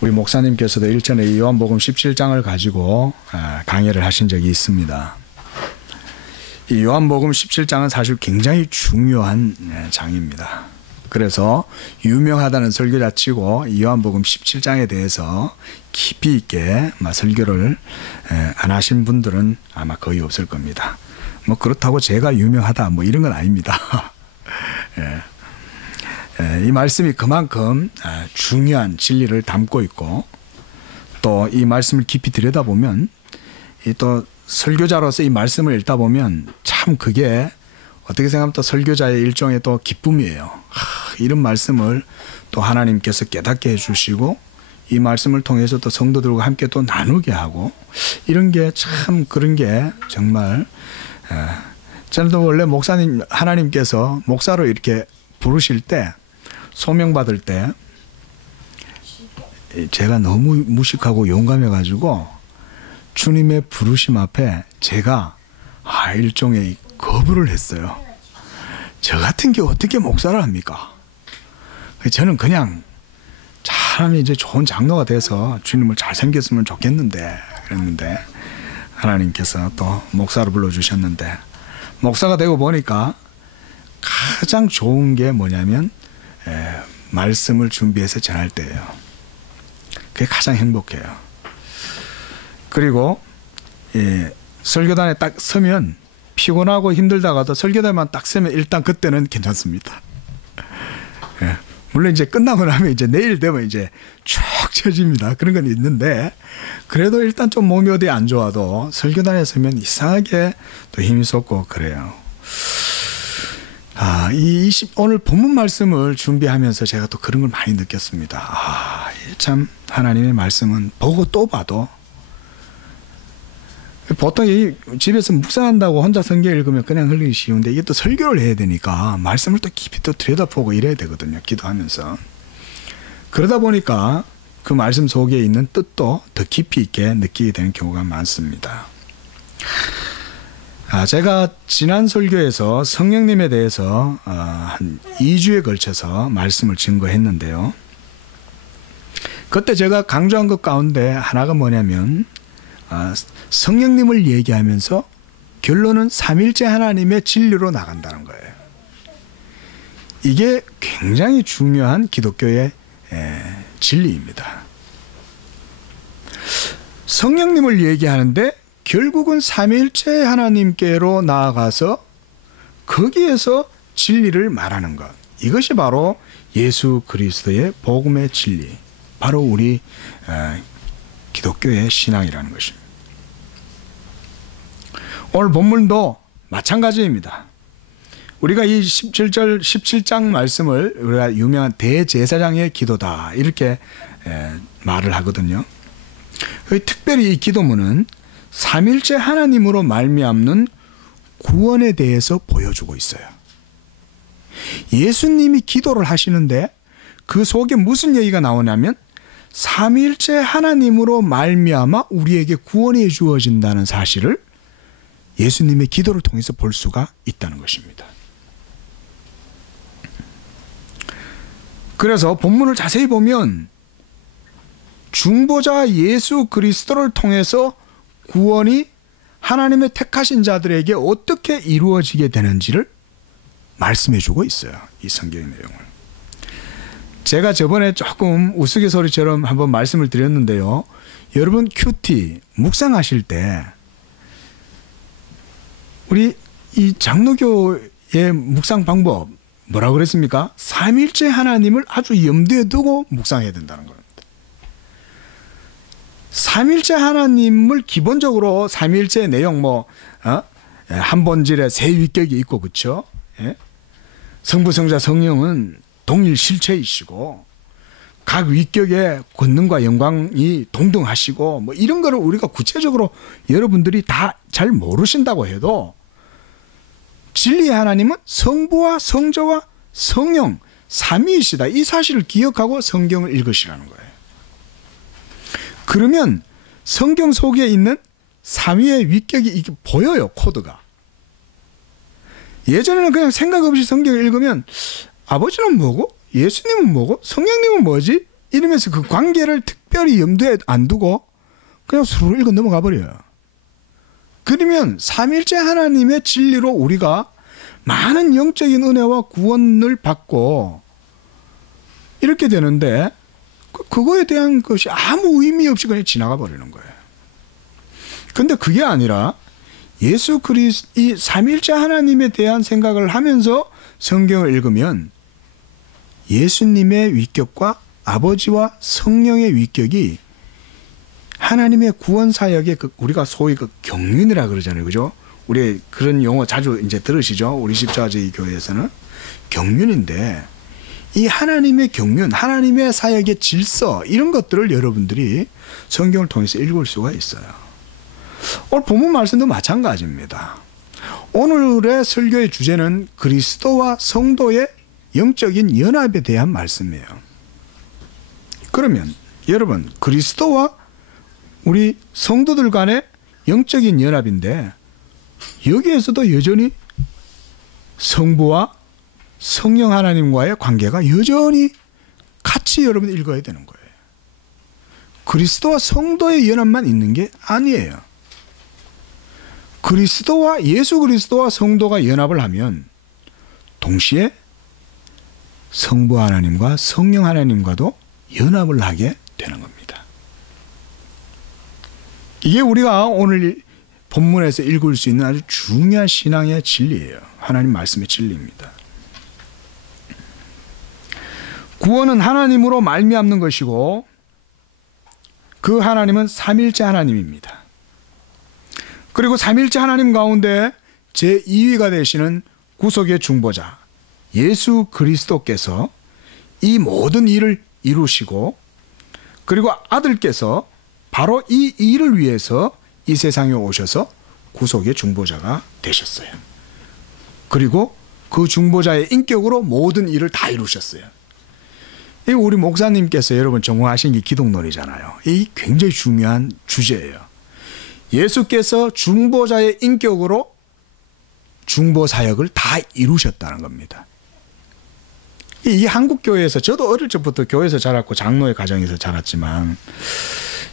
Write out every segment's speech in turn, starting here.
우리 목사님께서도 일전에 요한복음 17장을 가지고 강의를 하신 적이 있습니다. 이 요한복음 17장은 사실 굉장히 중요한 장입니다. 그래서 유명하다는 설교자 치고 이 요한복음 17장에 대해서 깊이 있게 설교를 안 하신 분들은 아마 거의 없을 겁니다. 뭐 그렇다고 제가 유명하다 뭐 이런 건 아닙니다. 이 말씀이 그만큼 중요한 진리를 담고 있고, 또 이 말씀을 깊이 들여다보면, 또 설교자로서 이 말씀을 읽다 보면 참 그게 어떻게 생각하면 또 설교자의 일종의 또 기쁨이에요. 이런 말씀을 또 하나님께서 깨닫게 해주시고, 이 말씀을 통해서 또 성도들과 함께 또 나누게 하고, 이런 게 참 그런 게 정말 저는 또 원래 목사님, 하나님께서 목사로 이렇게 부르실 때, 소명받을 때 제가 너무 무식하고 용감해가지고 주님의 부르심 앞에 제가 일종의 거부를 했어요. 저 같은 게 어떻게 목사를 합니까? 저는 그냥 참 이제 좋은 장로가 돼서 주님을 잘 섬겼으면 좋겠는데, 그랬는데 하나님께서 또 목사로 불러주셨는데, 목사가 되고 보니까 가장 좋은 게 뭐냐면 말씀을 준비해서 전할 때예요. 그게 가장 행복해요. 그리고 설교단에 딱 서면 피곤하고 힘들다가도 설교단만 딱 서면 일단 그때는 괜찮습니다. 물론 이제 끝나고 나면 이제 내일 되면 이제 쭉 처집니다. 그런 건 있는데, 그래도 일단 좀 몸이 어디 안 좋아도 설교단에 서면 이상하게 또 힘이 솟고 그래요. 오늘 본문 말씀을 준비하면서 제가 또 그런 걸 많이 느꼈습니다. 참 하나님의 말씀은 보고 또 봐도, 보통 이 집에서 묵상한다고 혼자 성경 읽으면 그냥 흘리기 쉬운데, 이게 또 설교를 해야 되니까 말씀을 또 깊이 또 들여다보고 이래야 되거든요, 기도하면서. 그러다 보니까 그 말씀 속에 있는 뜻도 더 깊이 있게 느끼게 되는 경우가 많습니다. 제가 지난 설교에서 성령님에 대해서 한 2주에 걸쳐서 말씀을 증거했는데요. 그때 제가 강조한 것 가운데 하나가 뭐냐면, 성령님을 얘기하면서 결론은 삼일째 하나님의 진리로 나간다는 거예요. 이게 굉장히 중요한 기독교의 진리입니다. 성령님을 얘기하는데 결국은 삼위일체 하나님께로 나아가서 거기에서 진리를 말하는 것, 이것이 바로 예수 그리스도의 복음의 진리, 바로 우리 기독교의 신앙이라는 것입니다. 오늘 본문도 마찬가지입니다. 우리가 이 17장 말씀을 우리가 유명한 대제사장의 기도다 이렇게 말을 하거든요. 특별히 이 기도문은 삼일째 하나님으로 말미암는 구원에 대해서 보여주고 있어요. 예수님이 기도를 하시는데 그 속에 무슨 얘기가 나오냐면, 삼일째 하나님으로 말미암아 우리에게 구원이 주어진다는 사실을 예수님의 기도를 통해서 볼 수가 있다는 것입니다. 그래서 본문을 자세히 보면 중보자 예수 그리스도를 통해서 구원이 하나님의 택하신 자들에게 어떻게 이루어지게 되는지를 말씀해주고 있어요. 이 성경의 내용을. 제가 저번에 조금 우스갯소리처럼 한번 말씀을 드렸는데요. 여러분 큐티 묵상하실 때 우리 이 장로교의 묵상 방법 뭐라고 그랬습니까? 삼일째 하나님을 아주 염두에 두고 묵상해야 된다는 겁니다. 삼일째 하나님을 기본적으로 삼일째 내용 한 본질에 세 위격이 있고, 그렇죠? 성부, 성자, 성령은 동일 실체이시고 각 위격의 권능과 영광이 동등하시고 뭐 이런 거를 우리가 구체적으로 여러분들이 다 잘 모르신다고 해도, 진리의 하나님은 성부와 성자와 성령 삼위이시다, 이 사실을 기억하고 성경을 읽으시라는 거예요. 그러면 성경 속에 있는 삼위의 위격이 이게 보여요, 코드가. 예전에는 그냥 생각 없이 성경을 읽으면 아버지는 뭐고 예수님은 뭐고 성령님은 뭐지? 이러면서 그 관계를 특별히 염두에 안 두고 그냥 수로 읽어 넘어가 버려요. 그러면 삼일째 하나님의 진리로 우리가 많은 영적인 은혜와 구원을 받고 이렇게 되는데 그거에 대한 것이 아무 의미 없이 그냥 지나가 버리는 거예요. 근데 그게 아니라 예수 그리스도 이 삼일째 하나님에 대한 생각을 하면서 성경을 읽으면 예수님의 위격과 아버지와 성령의 위격이 하나님의 구원 사역의 우리가 소위 경륜이라 그러잖아요. 그죠? 우리 그런 용어 자주 이제 들으시죠? 우리 십자가제의 교회에서는 경륜인데 이 하나님의 경륜, 하나님의 사역의 질서 이런 것들을 여러분들이 성경을 통해서 읽을 수가 있어요. 오늘 본문 말씀도 마찬가지입니다. 오늘의 설교의 주제는 그리스도와 성도의 영적인 연합에 대한 말씀이에요. 그러면 여러분 그리스도와 우리 성도들 간의 영적인 연합인데 여기에서도 여전히 성부와 성령 하나님과의 관계가 여전히 같이 여러분 읽어야 되는 거예요. 그리스도와 성도의 연합만 있는 게 아니에요. 그리스도와 예수 그리스도와 성도가 연합을 하면 동시에 성부 하나님과 성령 하나님과도 연합을 하게 되는 겁니다. 이게 우리가 오늘 본문에서 읽을 수 있는 아주 중요한 신앙의 진리예요. 하나님 말씀의 진리입니다. 구원은 하나님으로 말미암는 것이고 그 하나님은 삼일째 하나님입니다. 그리고 삼일째 하나님 가운데 제2위가 되시는 구속의 중보자 예수 그리스도께서 이 모든 일을 이루시고 그리고 아들께서 바로 이 일을 위해서 이 세상에 오셔서 구속의 중보자가 되셨어요. 그리고 그 중보자의 인격으로 모든 일을 다 이루셨어요. 이 우리 목사님께서 여러분 전공하신 게 기독론이잖아요. 이 굉장히 중요한 주제예요. 예수께서 중보자의 인격으로 중보 사역을 다 이루셨다는 겁니다. 이 한국 교회에서 저도 어릴 적부터 교회에서 자랐고 장로의 가정에서 자랐지만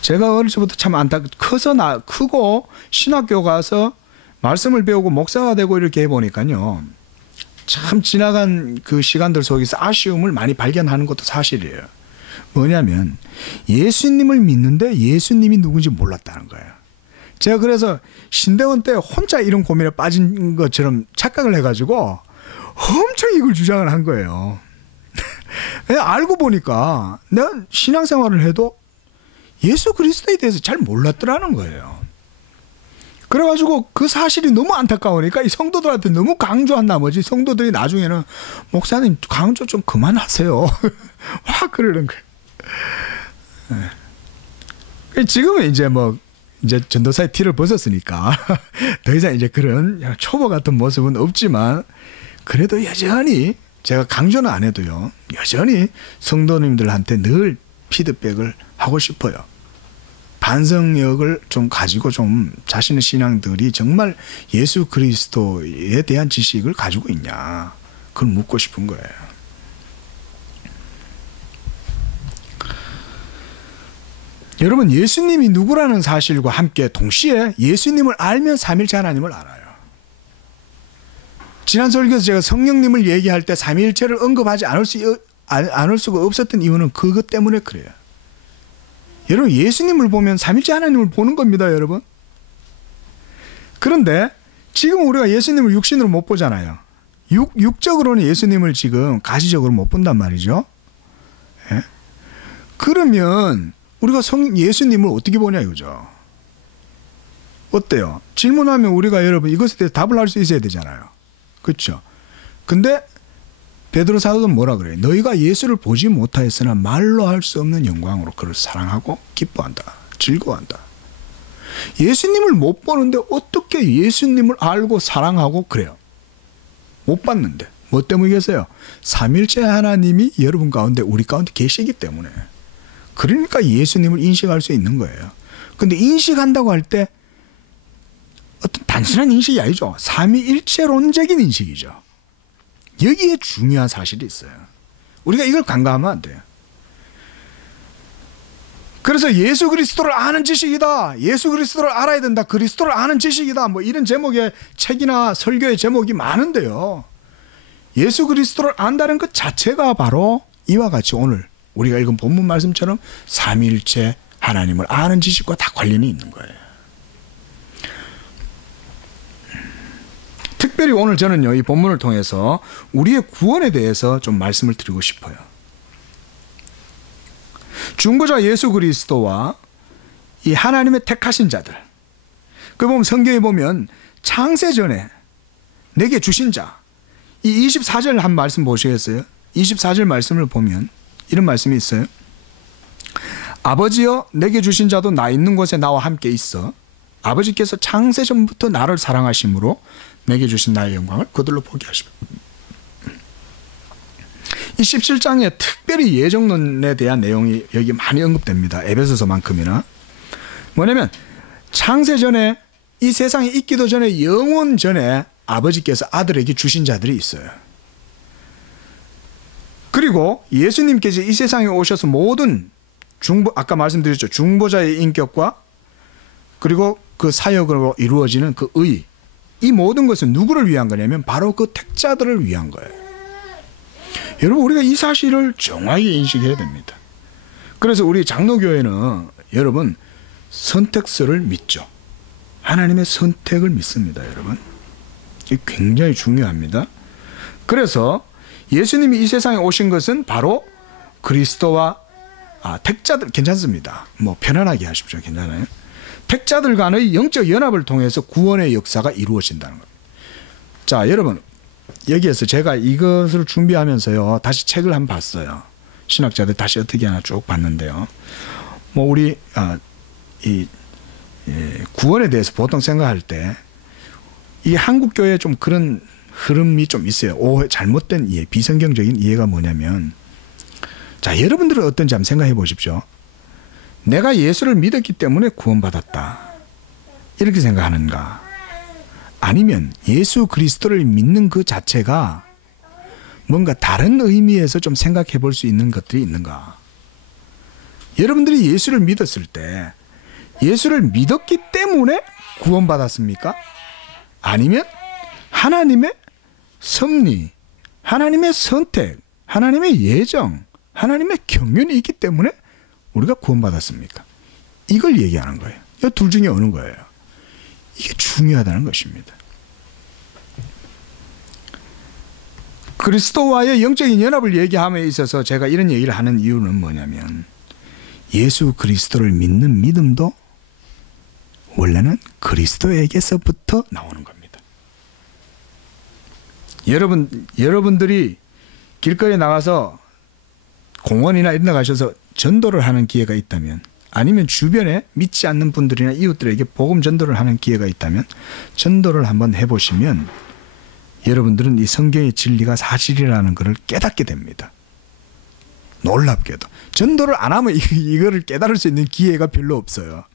제가 어릴 적부터 참 크고 신학교 가서 말씀을 배우고 목사가 되고 이렇게 해보니까요. 참 지나간 그 시간들 속에서 아쉬움을 많이 발견하는 것도 사실이에요. 뭐냐면 예수님을 믿는데 예수님이 누군지 몰랐다는 거예요. 제가 그래서 신대원 때 혼자 이런 고민에 빠진 것처럼 착각을 해가지고 엄청 이걸 주장을 한 거예요. 알고 보니까 내가 신앙생활을 해도 예수 그리스도에 대해서 잘 몰랐더라는 거예요. 그래가지고 그 사실이 너무 안타까우니까 이 성도들한테 너무 강조한 나머지 성도들이 나중에는 목사님 강조 좀 그만하세요. 와 그러는 거예요. 네. 지금은 이제 이제 전도사의 티를 벗었으니까 더 이상 이제 그런 초보 같은 모습은 없지만 그래도 여전히 제가 강조는 안 해도요. 여전히 성도님들한테 늘 피드백을 하고 싶어요. 반성력을 좀 가지고 좀 자신의 신앙들이 정말 예수 그리스도에 대한 지식을 가지고 있냐. 그걸 묻고 싶은 거예요. 여러분 예수님이 누구라는 사실과 함께 동시에 예수님을 알면 삼일째 하나님을 알아요. 지난 설교에서 제가 성령님을 얘기할 때 삼위일체를 언급하지 않을 수가 없었던 이유는 그것 때문에 그래요. 여러분 예수님을 보면 삼위일체 하나님을 보는 겁니다. 여러분. 그런데 지금 우리가 예수님을 육신으로 못 보잖아요. 육적으로는 예수님을 지금 가시적으로 못 본단 말이죠. 예? 그러면 우리가 예수님을 어떻게 보냐 이거죠. 어때요? 질문하면 우리가 여러분 이것에 대해서 답을 할 수 있어야 되잖아요. 그렇죠? 근데 베드로 사도는 뭐라 그래요? 너희가 예수를 보지 못하였으나 말로 할 수 없는 영광으로 그를 사랑하고 기뻐한다. 즐거워한다. 예수님을 못 보는데 어떻게 예수님을 알고 사랑하고 그래요? 못 봤는데. 뭐 때문이겠어요? 삼일째 하나님이 여러분 가운데 우리 가운데 계시기 때문에. 그러니까 예수님을 인식할 수 있는 거예요. 근데 인식한다고 할 때 어떤 단순한 인식이 아니죠. 삼위일체론적인 인식이죠. 여기에 중요한 사실이 있어요. 우리가 이걸 간과하면 안 돼요. 그래서 예수 그리스도를 아는 지식이다. 예수 그리스도를 알아야 된다. 그리스도를 아는 지식이다. 뭐 이런 제목의 책이나 설교의 제목이 많은데요. 예수 그리스도를 안다는 것 자체가 바로 이와 같이 오늘 우리가 읽은 본문 말씀처럼 삼위일체 하나님을 아는 지식과 다 관련이 있는 거예요. 특별히 오늘 저는요, 이 본문을 통해서 우리의 구원에 대해서 좀 말씀을 드리고 싶어요. 중보자 예수 그리스도와 이 하나님의 택하신 자들, 그 보면 성경에 보면 창세 전에 내게 주신 자, 이 24절 한 말씀 보시겠어요? 24절 말씀을 보면 이런 말씀이 있어요. 아버지여 내게 주신 자도 나 있는 곳에 나와 함께 있어 아버지께서 창세 전부터 나를 사랑하심으로 내게 주신 나의 영광을 그들로 보게 하시고. 이 17장에 특별히 예정론에 대한 내용이 여기 많이 언급됩니다. 에베소서만큼이나. 뭐냐면 창세 전에 이 세상에 있기도 전에 영원 전에 아버지께서 아들에게 주신 자들이 있어요. 그리고 예수님께서 이 세상에 오셔서 모든 아까 말씀드렸죠. 중보자의 인격과 그리고 그 사역으로 이루어지는 그 의, 이 모든 것은 누구를 위한 거냐면 바로 그 택자들을 위한 거예요. 여러분, 우리가 이 사실을 정확히 인식해야 됩니다. 그래서 우리 장로교회는 여러분 선택설을 믿죠. 하나님의 선택을 믿습니다. 여러분, 이게 굉장히 중요합니다. 그래서 예수님이 이 세상에 오신 것은 바로 그리스도와 택자들, 괜찮습니다. 뭐 편안하게 하십시오. 괜찮아요. 택자들 간의 영적 연합을 통해서 구원의 역사가 이루어진다는 겁니다. 자, 여러분, 여기에서 제가 이것을 준비하면서요, 다시 책을 한번 봤어요. 신학자들 다시 어떻게 하나 쭉 봤는데요. 뭐 우리 구원에 대해서 보통 생각할 때 이 한국 교회에 좀 그런 흐름이 좀 있어요. 잘못된 이해, 비성경적인 이해가 뭐냐면, 자, 여러분들은 어떤지 한번 생각해 보십시오. 내가 예수를 믿었기 때문에 구원받았다, 이렇게 생각하는가? 아니면 예수 그리스도를 믿는 그 자체가 뭔가 다른 의미에서 좀 생각해 볼 수 있는 것들이 있는가? 여러분들이 예수를 믿었을 때 예수를 믿었기 때문에 구원받았습니까? 아니면 하나님의 섭리, 하나님의 선택, 하나님의 예정, 하나님의 경륜이 있기 때문에 우리가 구원받았습니까? 이걸 얘기하는 거예요. 이 둘 중에 어느 거예요? 이게 중요하다는 것입니다. 그리스도와의 영적인 연합을 얘기함에 있어서 제가 이런 얘기를 하는 이유는 뭐냐면, 예수 그리스도를 믿는 믿음도 원래는 그리스도에게서부터 나오는 겁니다. 여러분들이 길거리에 나가서 공원이나 이런 데 가셔서 전도를 하는 기회가 있다면, 아니면 주변에 믿지 않는 분들이나 이웃들에게 복음 전도를 하는 기회가 있다면 전도를 한번 해보시면 여러분들은 이 성경의 진리가 사실이라는 것을 깨닫게 됩니다. 놀랍게도 전도를 안 하면 이거를 깨달을 수 있는 기회가 별로 없어요.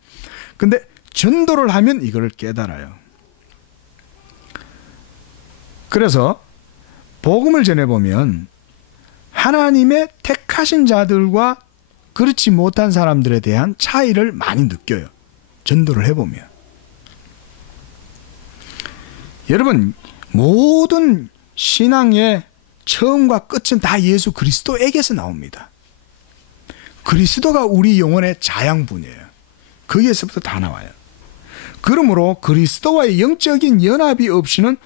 근데 전도를 하면 이거를 깨달아요. 그래서 복음을 전해보면 하나님의 택하신 자들과 그렇지 못한 사람들에 대한 차이를 많이 느껴요. 전도를 해보면. 여러분, 모든 신앙의 처음과 끝은 다 예수 그리스도에게서 나옵니다. 그리스도가 우리 영혼의 자양분이에요. 거기에서부터 다 나와요. 그러므로 그리스도와의 영적인 연합이 없이는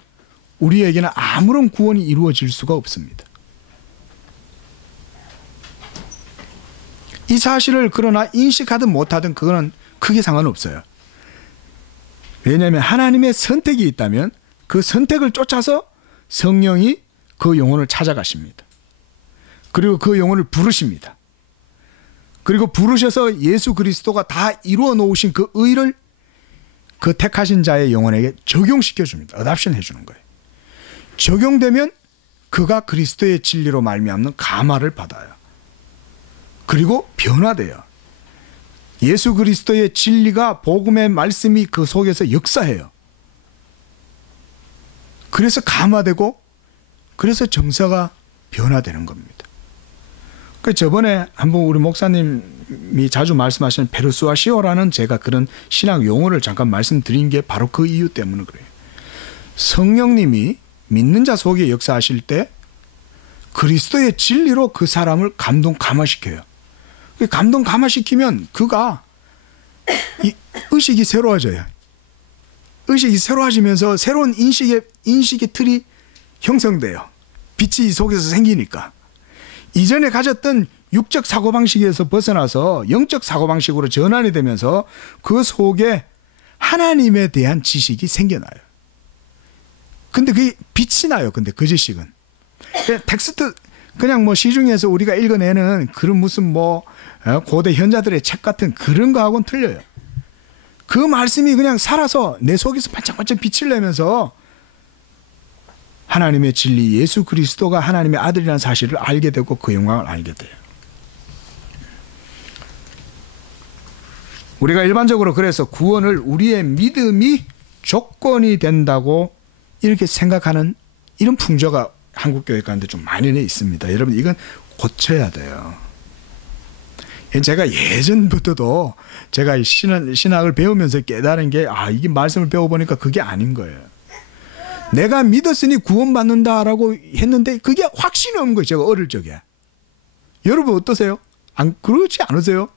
우리에게는 아무런 구원이 이루어질 수가 없습니다. 이 사실을 그러나 인식하든 못하든 그거는 크게 상관없어요. 왜냐하면 하나님의 선택이 있다면 그 선택을 쫓아서 성령이 그 영혼을 찾아가십니다. 그리고 그 영혼을 부르십니다. 그리고 부르셔서 예수 그리스도가 다 이루어 놓으신 그 의를 그 택하신 자의 영혼에게 적용시켜 줍니다. 어답션 해주는 거예요. 적용되면 그가 그리스도의 진리로 말미암는 감화를 받아요. 그리고 변화돼요. 예수 그리스도의 진리가, 복음의 말씀이 그 속에서 역사해요. 그래서 감화되고 그래서 정서가 변화되는 겁니다. 그 저번에 한번 우리 목사님이 자주 말씀하시는 페르수아시오라는 제가 그런 신학 용어를 잠깐 말씀드린 게 바로 그 이유 때문에 그래요. 성령님이 믿는 자 속에 역사하실 때 그리스도의 진리로 그 사람을 감동 감화시켜요. 감동 감화시키면 그가 이 의식이 새로워져요. 의식이 새로워지면서 새로운 인식의 틀이 형성돼요. 빛이 속에서 생기니까. 이전에 가졌던 육적 사고방식에서 벗어나서 영적 사고방식으로 전환이 되면서 그 속에 하나님에 대한 지식이 생겨나요. 근데 그게 빛이 나요. 근데 그 지식은. 텍스트, 그냥 뭐 시중에서 우리가 읽어내는 그런 무슨 뭐 고대 현자들의 책 같은 그런 거하고는 틀려요. 그 말씀이 그냥 살아서 내 속에서 반짝반짝 빛을 내면서 하나님의 진리 예수 그리스도가 하나님의 아들이라는 사실을 알게 되고 그 영광을 알게 돼요. 우리가 일반적으로 그래서 구원을 우리의 믿음이 조건이 된다고 이렇게 생각하는 이런 풍조가 한국 교회 가운데 좀 만연해 있습니다. 여러분 이건 고쳐야 돼요. 제가 예전부터도 제가 신학을 배우면서 깨달은 게 이게 말씀을 배워보니까 그게 아닌 거예요. 내가 믿었으니 구원받는다라고 했는데 그게 확신이 없는 거예요. 제가 어릴 적에. 여러분 어떠세요? 그렇지 않으세요?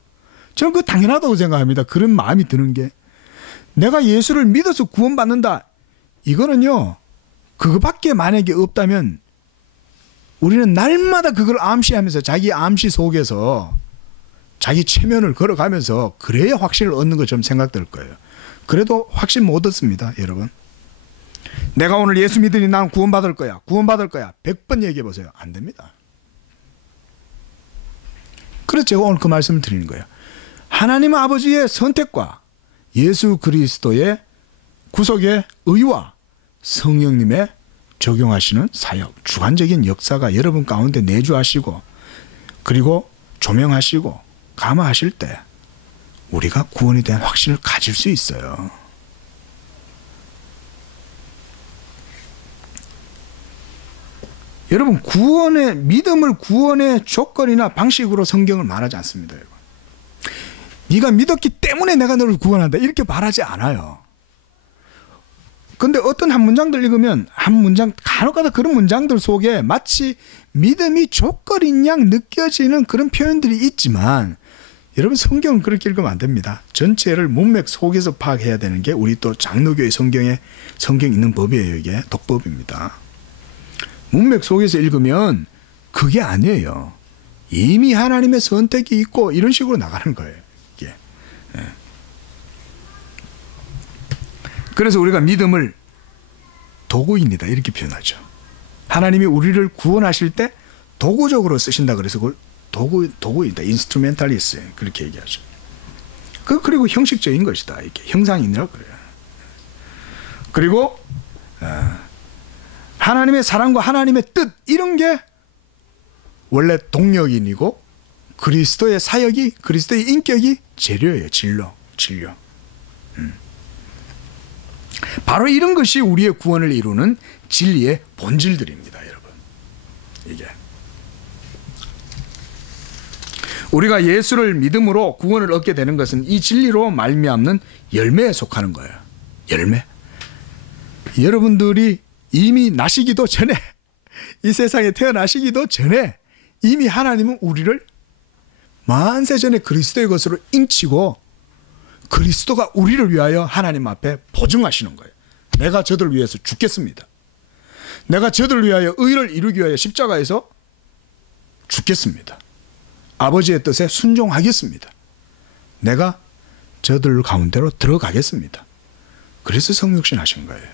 저는 그거 당연하다고 생각합니다. 그런 마음이 드는 게. 내가 예수를 믿어서 구원받는다. 이거는요. 그거밖에 만약에 없다면 우리는 날마다 그걸 암시하면서 자기 암시 속에서 자기 체면을 걸어가면서 그래야 확신을 얻는 것처럼 생각될 거예요. 그래도 확신 못 얻습니다. 여러분. 내가 오늘 예수 믿으니 난 구원받을 거야. 구원받을 거야. 100번 얘기해 보세요. 안 됩니다. 그래서 제가 오늘 그 말씀을 드리는 거예요. 하나님 아버지의 선택과 예수 그리스도의 구속의 의와 성령님의 적용하시는 사역, 주관적인 역사가 여러분 가운데 내주하시고 그리고 조명하시고 감화하실 때 우리가 구원에 대한 확신을 가질 수 있어요. 여러분 구원의 믿음을 구원의 조건이나 방식으로 성경을 말하지 않습니다. 여러분. 네가 믿었기 때문에 내가 너를 구원한다 이렇게 말하지 않아요. 근데 어떤 한 문장들 읽으면 한 문장 간혹가다 그런 문장들 속에 마치 믿음이 조건인 양 느껴지는 그런 표현들이 있지만 여러분 성경은 그렇게 읽으면 안 됩니다. 전체를 문맥 속에서 파악해야 되는 게 우리 또 장로교의 성경에 성경 있는 법이에요. 이게 독법입니다. 문맥 속에서 읽으면 그게 아니에요. 이미 하나님의 선택이 있고 이런 식으로 나가는 거예요. 이게. 그래서 우리가 믿음을 도구입니다. 이렇게 표현하죠. 하나님이 우리를 구원하실 때 도구적으로 쓰신다 그래서 그걸 도구이다. 인스트루멘탈리스 그렇게 얘기하죠. 그리고 형식적인 것이다. 이렇게 형상이라고 그래요. 그리고 하나님의 사랑과 하나님의 뜻 이런 게 원래 동력인이고 그리스도의 사역이 그리스도의 인격이 재료예요. 진료. 바로 이런 것이 우리의 구원을 이루는 진리의 본질들입니다. 여러분. 이게 우리가 예수를 믿음으로 구원을 얻게 되는 것은 이 진리로 말미암는 열매에 속하는 거예요. 열매. 여러분들이 이미 나시기도 전에 이 세상에 태어나시기도 전에 이미 하나님은 우리를 만세 전에 그리스도의 것으로 인치고 그리스도가 우리를 위하여 하나님 앞에 보증하시는 거예요. 내가 저들을 위해서 죽겠습니다. 내가 저들을 위하여 의를 이루기 위하여 십자가에서 죽겠습니다. 아버지의 뜻에 순종하겠습니다. 내가 저들 가운데로 들어가겠습니다. 그래서 성육신 하신 거예요.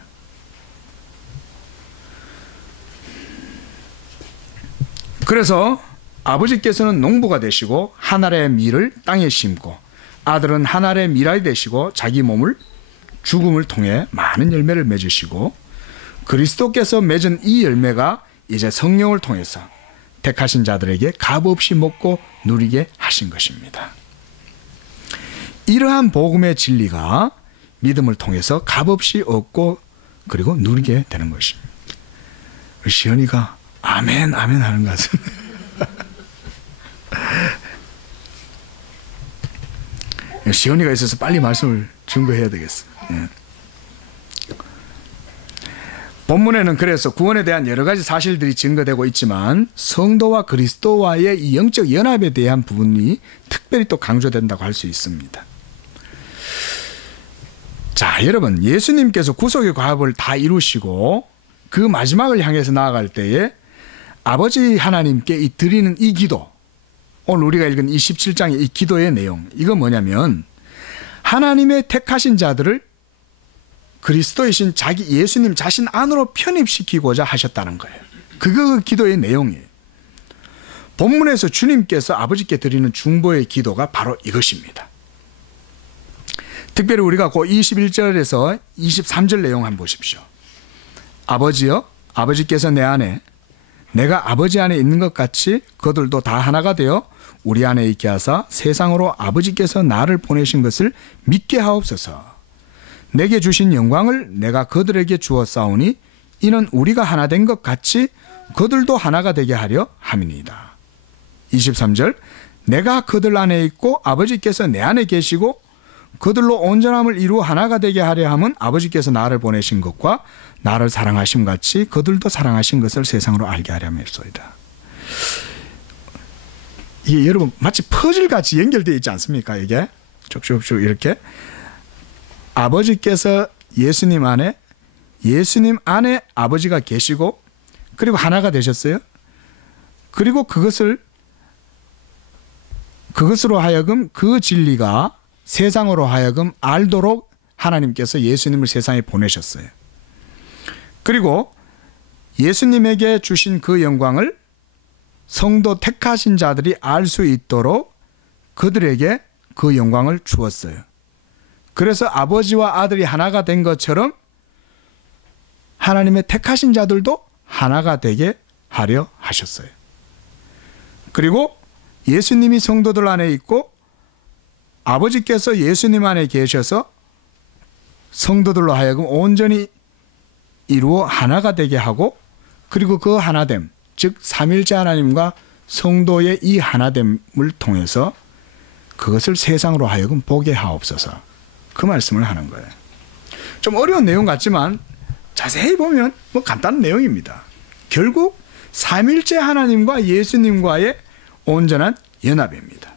그래서 아버지께서는 농부가 되시고 한 알의 밀을 땅에 심고 아들은 한 알의 밀알이 되시고 자기 몸을 죽음을 통해 많은 열매를 맺으시고 그리스도께서 맺은 이 열매가 이제 성령을 통해서 택하신 자들에게 값없이 먹고 누리게 하신 것입니다. 이러한 복음의 진리가 믿음을 통해서 값없이 얻고 그리고 누리게 되는 것입니다. 시연이가 아멘 아멘 하는 것 같습니다. 시연이가 있어서 빨리 말씀을 증거해야 되겠어. 예. 본문에는 그래서 구원에 대한 여러 가지 사실들이 증거되고 있지만 성도와 그리스도와의 이 영적 연합에 대한 부분이 특별히 또 강조된다고 할 수 있습니다. 자, 여러분, 예수님께서 구속의 과업을 다 이루시고 그 마지막을 향해서 나아갈 때에 아버지 하나님께 드리는 이 기도, 오늘 우리가 읽은 27장의 이 기도의 내용, 이거 뭐냐면 하나님의 택하신 자들을 그리스도이신 자기 예수님 자신 안으로 편입시키고자 하셨다는 거예요. 그거 그 기도의 내용이에요. 본문에서 주님께서 아버지께 드리는 중보의 기도가 바로 이것입니다. 특별히 우리가 그 21절에서 23절 내용 한번 보십시오. 아버지여, 아버지께서 내 안에, 내가 아버지 안에 있는 것 같이 그들도 다 하나가 되어 우리 안에 있게 하사 세상으로 아버지께서 나를 보내신 것을 믿게 하옵소서. 내게 주신 영광을 내가 그들에게 주었사오니 이는 우리가 하나 된 것 같이 그들도 하나가 되게 하려 함이니이다. 23절, 내가 그들 안에 있고 아버지께서 내 안에 계시고 그들로 온전함을 이루어 하나가 되게 하려 함은 아버지께서 나를 보내신 것과 나를 사랑하심 같이 그들도 사랑하신 것을 세상으로 알게 하려 함이었소이다. 이게 여러분 마치 퍼즐같이 연결되어 있지 않습니까? 이게 쭉쭉쭉 이렇게 아버지께서 예수님 안에 아버지가 계시고 그리고 하나가 되셨어요. 그리고 그것으로 하여금 그 진리가 세상으로 하여금 알도록 하나님께서 예수님을 세상에 보내셨어요. 그리고 예수님에게 주신 그 영광을 성도 택하신 자들이 알 수 있도록 그들에게 그 영광을 주었어요. 그래서 아버지와 아들이 하나가 된 것처럼 하나님의 택하신 자들도 하나가 되게 하려 하셨어요. 그리고 예수님이 성도들 안에 있고 아버지께서 예수님 안에 계셔서 성도들로 하여금 온전히 이루어 하나가 되게 하고 그리고 그 하나됨, 즉 삼일째 하나님과 성도의 이 하나됨을 통해서 그것을 세상으로 하여금 보게 하옵소서. 그 말씀을 하는 거예요. 좀 어려운 내용 같지만 자세히 보면 뭐 간단한 내용입니다. 결국 삼일째 하나님과 예수님과의 온전한 연합입니다.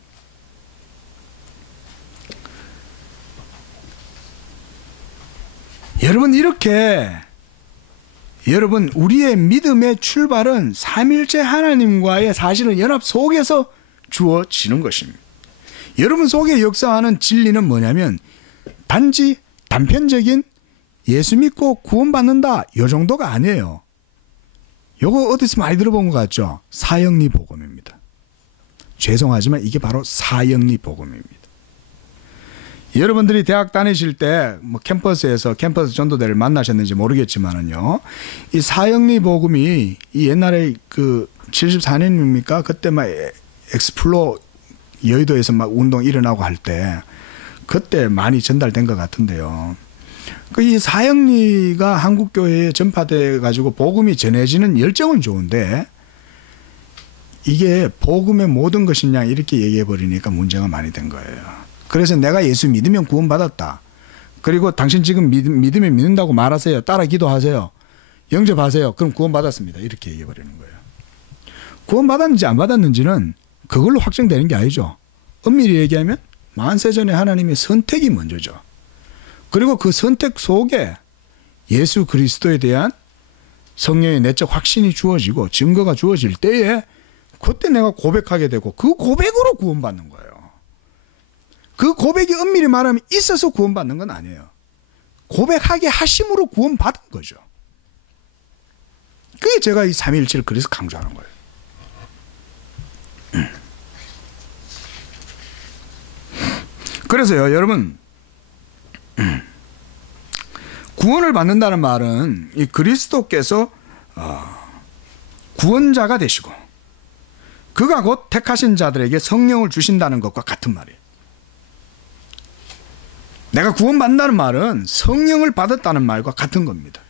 여러분 이렇게 우리의 믿음의 출발은 삼일째 하나님과의 사실은 연합 속에서 주어지는 것입니다. 여러분 속에 역사하는 진리는 뭐냐면 단지 단편적인 예수 믿고 구원받는다 이 정도가 아니에요. 요거 어디서 많이 들어본 것 같죠? 사형리 복음입니다. 죄송하지만 이게 바로 사형리 복음입니다. 여러분들이 대학 다니실 때 뭐 캠퍼스 전도대를 만나셨는지 모르겠지만은요, 이 사형리 복음이 이 옛날에 그 74년입니까? 그때 막 엑스플로 여의도에서 막 운동 일어나고 할 때 그때 많이 전달된 것 같은데요. 그 이 사형리가 한국 교회에 전파돼 가지고 복음이 전해지는 열정은 좋은데 이게 복음의 모든 것이냐 이렇게 얘기해 버리니까 문제가 많이 된 거예요. 그래서 내가 예수 믿으면 구원받았다. 그리고 당신 지금 믿으면 믿는다고 말하세요. 따라 기도하세요. 영접하세요. 그럼 구원받았습니다. 이렇게 얘기해 버리는 거예요. 구원받았는지 안 받았는지는 그걸로 확정되는 게 아니죠. 엄밀히 얘기하면 만세전에 하나님의 선택이 먼저죠. 그리고 그 선택 속에 예수 그리스도에 대한 성령의 내적 확신이 주어지고 증거가 주어질 때에 그때 내가 고백하게 되고 그 고백으로 구원받는 거예요. 그 고백이 엄밀히 말하면 있어서 구원받는 건 아니에요. 고백하게 하심으로 구원받은 거죠. 그게 제가 이 삼위일체를 그래서 강조하는 거예요. 그래서요, 여러분, 구원을 받는다는 말은 이 그리스도께서 구원자가 되시고 그가 곧 택하신 자들에게 성령을 주신다는 것과 같은 말이에요. 내가 구원받는다는 말은 성령을 받았다는 말과 같은 겁니다.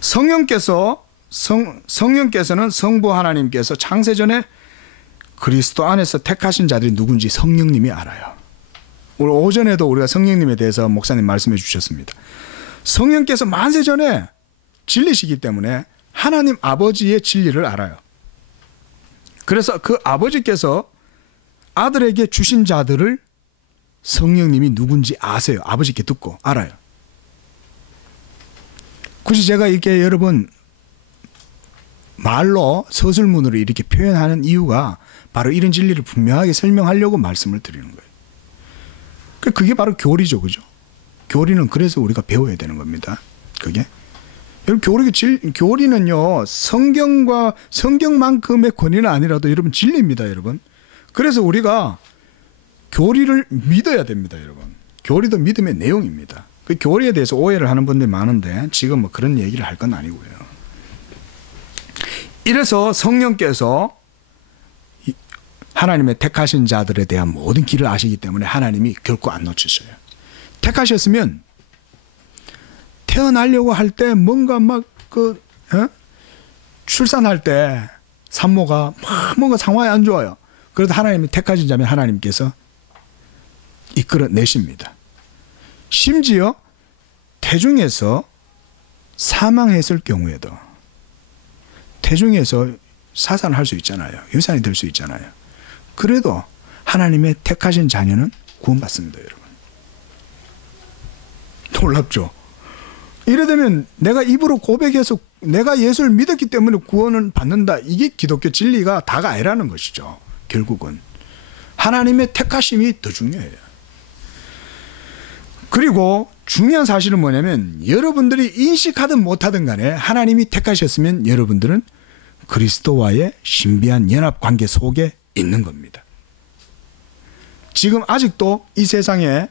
성령께서 성령께서는 성부 하나님께서 창세전에 그리스도 안에서 택하신 자들이 누군지 성령님이 알아요. 오늘 오전에도 우리가 성령님에 대해서 목사님 말씀해 주셨습니다. 성령께서 만세전에 진리시기 때문에 하나님 아버지의 진리를 알아요. 그래서 그 아버지께서 아들에게 주신 자들을 성령님이 누군지 아세요. 아버지께 듣고 알아요. 굳이 제가 이렇게 여러분 말로 서술문으로 이렇게 표현하는 이유가 바로 이런 진리를 분명하게 설명하려고 말씀을 드리는 거예요. 그게 바로 교리죠. 그죠? 교리는 그래서 우리가 배워야 되는 겁니다. 그게. 여러분, 교리는요, 성경만큼의 권위는 아니라도 여러분 진리입니다, 여러분. 그래서 우리가 교리를 믿어야 됩니다, 여러분. 교리도 믿음의 내용입니다. 그 교리에 대해서 오해를 하는 분들이 많은데 지금 뭐 그런 얘기를 할 건 아니고요. 이래서 성령께서 하나님의 택하신 자들에 대한 모든 길을 아시기 때문에 하나님이 결코 안 놓치셔요. 택하셨으면 태어나려고 할 때 뭔가 출산할 때 산모가 뭔가 상황이 안 좋아요. 그래도 하나님이 택하신 자면 하나님께서 이끌어내십니다. 심지어 태중에서 사망했을 경우에도 태중에서 사산할 수 있잖아요. 유산이 될 수 있잖아요. 그래도 하나님의 택하신 자녀는 구원받습니다, 여러분. 놀랍죠? 이래되면 내가 입으로 고백해서 내가 예수를 믿었기 때문에 구원을 받는다. 이게 기독교 진리가 다가 아니라는 것이죠. 결국은 하나님의 택하심이 더 중요해요. 그리고 중요한 사실은 뭐냐면 여러분들이 인식하든 못하든 간에 하나님이 택하셨으면 여러분들은 그리스도와의 신비한 연합관계 속에 있는 겁니다. 지금 아직도 이 세상에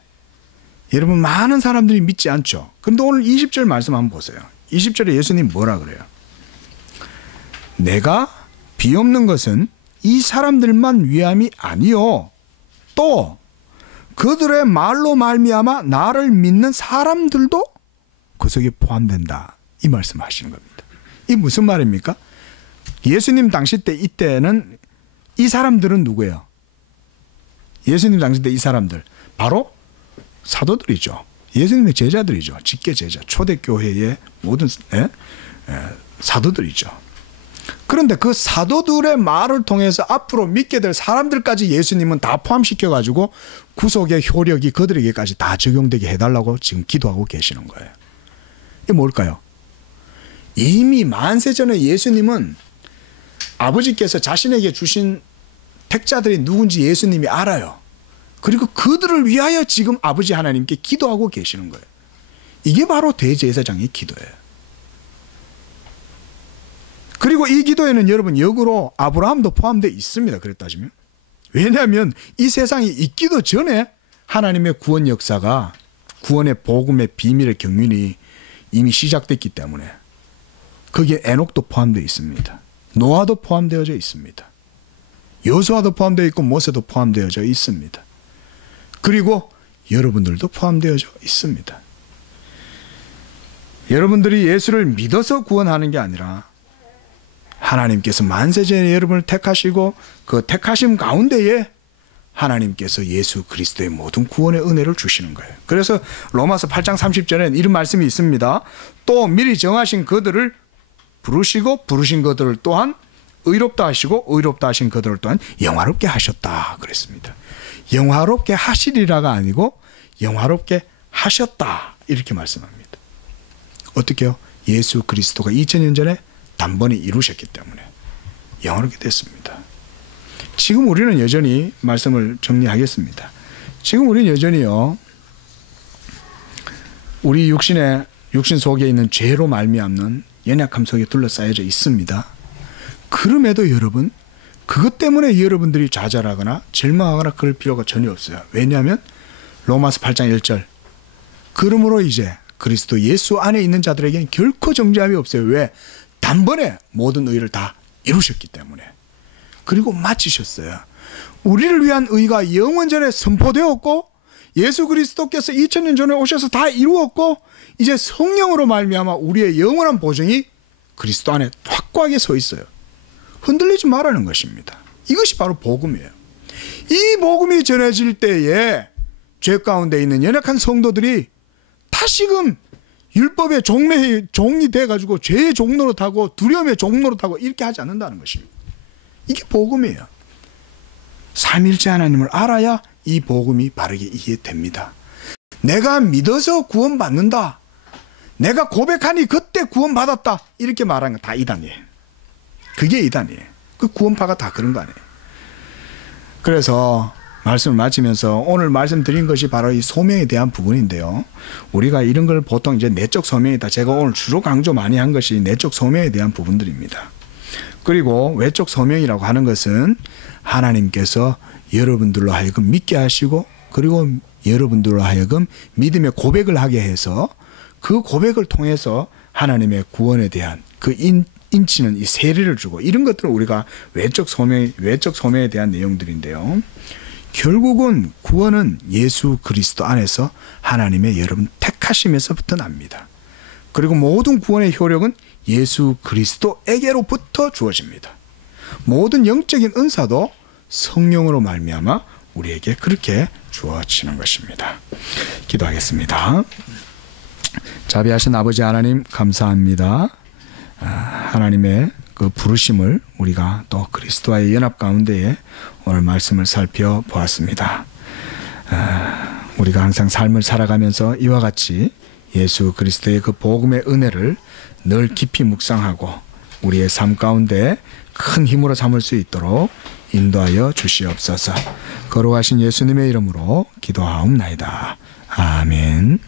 여러분 많은 사람들이 믿지 않죠. 그런데 오늘 20절 말씀 한번 보세요. 20절에 예수님 뭐라 그래요? 내가 비옵는 것은 이 사람들만 위함이 아니요 또 그들의 말로 말미암아 나를 믿는 사람들도 그 속에 포함된다. 이 말씀 하시는 겁니다. 이 무슨 말입니까? 예수님 당시 때 이때는 이 사람들은 누구예요? 예수님 당시 때 이 사람들 바로 사도들이죠. 예수님의 제자들이죠. 직계 제자, 초대교회의 모든 사도들이죠. 그런데 그 사도들의 말을 통해서 앞으로 믿게 될 사람들까지 예수님은 다 포함시켜가지고 구속의 효력이 그들에게까지 다 적용되게 해달라고 지금 기도하고 계시는 거예요. 이게 뭘까요? 이미 만세전에 예수님은 아버지께서 자신에게 주신 택자들이 누군지 예수님이 알아요. 그리고 그들을 위하여 지금 아버지 하나님께 기도하고 계시는 거예요. 이게 바로 대제사장의 기도예요. 그리고 이 기도에는 여러분 역으로 아브라함도 포함되어 있습니다. 그랬 따지면. 왜냐하면 이 세상이 있기도 전에 하나님의 구원 역사가 구원의 복음의 비밀의 경륜이 이미 시작됐기 때문에 거기에 에녹도 포함되어 있습니다. 노아도 포함되어져 있습니다. 여호수아도 포함되어 있고 모세도 포함되어져 있습니다. 그리고 여러분들도 포함되어져 있습니다. 여러분들이 예수를 믿어서 구원하는 게 아니라 하나님께서 만세전에 여러분을 택하시고 그 택하심 가운데에 하나님께서 예수 그리스도의 모든 구원의 은혜를 주시는 거예요. 그래서 로마서 8장 30절에는 이런 말씀이 있습니다. 또 미리 정하신 그들을 부르시고 부르신 그들을 또한 의롭다 하시고 의롭다 하신 그들을 또한 영화롭게 하셨다 그랬습니다. 영화롭게 하시리라가 아니고 영화롭게 하셨다 이렇게 말씀합니다. 어떻게요? 예수 그리스도가 2000년 전에 단번에 이루셨기 때문에 영화롭게 됐습니다. 지금 우리는 여전히 말씀을 정리하겠습니다. 지금 우리는 여전히요 우리 육신 속에 있는 죄로 말미암는 연약함 속에 둘러싸여져 있습니다. 그럼에도 여러분 그것 때문에 여러분들이 좌절하거나 절망하거나 그럴 필요가 전혀 없어요. 왜냐하면 로마서 8장 1절 그러므로 이제 그리스도 예수 안에 있는 자들에게는 결코 정죄함이 없어요. 왜? 단번에 모든 의를 다 이루셨기 때문에. 그리고 마치셨어요. 우리를 위한 의가 영원전에 선포되었고 예수 그리스도께서 2000년 전에 오셔서 다 이루었고 이제 성령으로 말미암아 우리의 영원한 보증이 그리스도 안에 확고하게 서 있어요. 흔들리지 말라는 것입니다. 이것이 바로 복음이에요. 이 복음이 전해질 때에 죄 가운데 있는 연약한 성도들이 다시금 율법의 종이 돼가지고 죄의 종로로 타고 두려움의 종로로 타고 이렇게 하지 않는다는 것입니다. 이게 복음이에요. 삼일째 하나님을 알아야 이 복음이 바르게 이해됩니다. 내가 믿어서 구원받는다, 내가 고백하니 그때 구원받았다, 이렇게 말하는 건 다 이단이에요. 그게 이단이에요. 그 구원파가 다 그런 거 아니에요. 그래서 말씀을 마치면서 오늘 말씀드린 것이 바로 이 소명에 대한 부분인데요. 우리가 이런 걸 보통 이제 내적 소명이다. 제가 오늘 주로 강조 많이 한 것이 내적 소명에 대한 부분들입니다. 그리고 외적 소명이라고 하는 것은 하나님께서 여러분들로 하여금 믿게 하시고, 그리고 여러분들로 하여금 믿음의 고백을 하게 해서 그 고백을 통해서 하나님의 구원에 대한 그 인치는 이 세례를 주고, 이런 것들은 우리가 외적 소명에 대한 내용들인데요. 결국은 구원은 예수 그리스도 안에서 하나님의 여러분 택하심에서부터 납니다. 그리고 모든 구원의 효력은 예수 그리스도에게로부터 주어집니다. 모든 영적인 은사도 성령으로 말미암아 우리에게 그렇게 주어지는 것입니다. 기도하겠습니다. 자비하신 아버지 하나님, 감사합니다. 하나님의 그 부르심을 우리가 또 그리스도와의 연합 가운데에 오늘 말씀을 살펴보았습니다. 우리가 항상 삶을 살아가면서 이와 같이 예수 그리스도의 그 복음의 은혜를 늘 깊이 묵상하고 우리의 삶 가운데 큰 힘으로 삼을 수 있도록 인도하여 주시옵소서. 거룩하신 예수님의 이름으로 기도하옵나이다. 아멘.